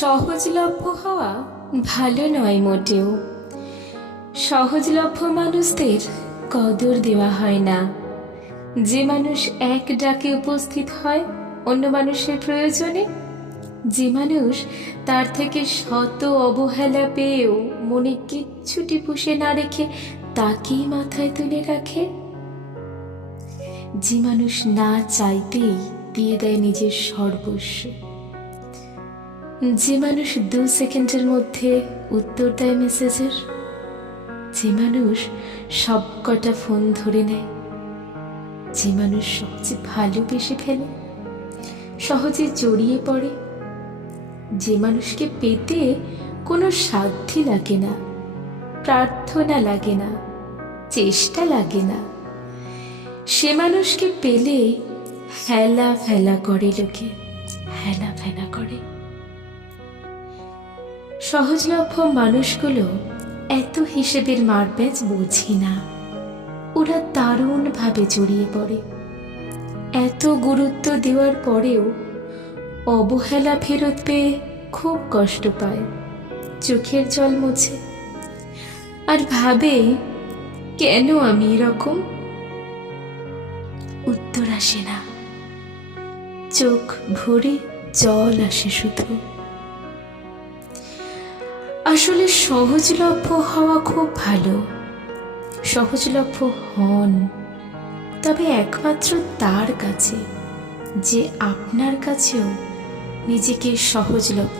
সহজলভ্য হওয়া ভালো নয় মোটেও। সহজলভ্য মানুষদের কদর দেওয়া হয় না। যে মানুষ এক ডাকে উপস্থিত হয় অন্য মানুষের প্রয়োজনে, যে মানুষ তার থেকে শত অবহেলা পেয়েও মনে কিচ্ছুটি পুষে না রেখে তাকেই মাথায় তুলে রাখে, যে মানুষ না চাইতেই দিয়ে দেয় নিজের সর্বস্ব, যে মানুষ 2 সেকেন্ডের মধ্যে উত্তর দেয় মেসেজের, যে মানুষ সব কটা ফোন ধরে নেয়, যে মানুষ সবচেয়ে ভালোবেসে ফেলে, সহজে জড়িয়ে পড়ে, যে মানুষকে পেতে কোনো সাধ্যি লাগে না, প্রার্থনা লাগে না, চেষ্টা লাগে না, সে মানুষকে পেলে হেলা ফেলা করে, লোকে হেলা ফেলা করে। সহজলভ্য মানুষগুলো এত হিসেবের মারপ্যাচ বোঝে না। ওরা দারুণভাবে জড়িয়ে পড়ে। এত গুরুত্ব দেওয়ার পরেও অবহেলা ফেরত পেয়ে খুব কষ্ট পায়, চোখের জল মোছে আর ভাবে, কেন আমি এরকম? উত্তর আসে না, চোখ ভরে জল আসে শুধু। আসলে সহজলভ্য হওয়া খুব ভালো। সহজলভ্য হন, তবে একমাত্র তার কাছে যে আপনার কাছেও নিজেকে সহজলভ্য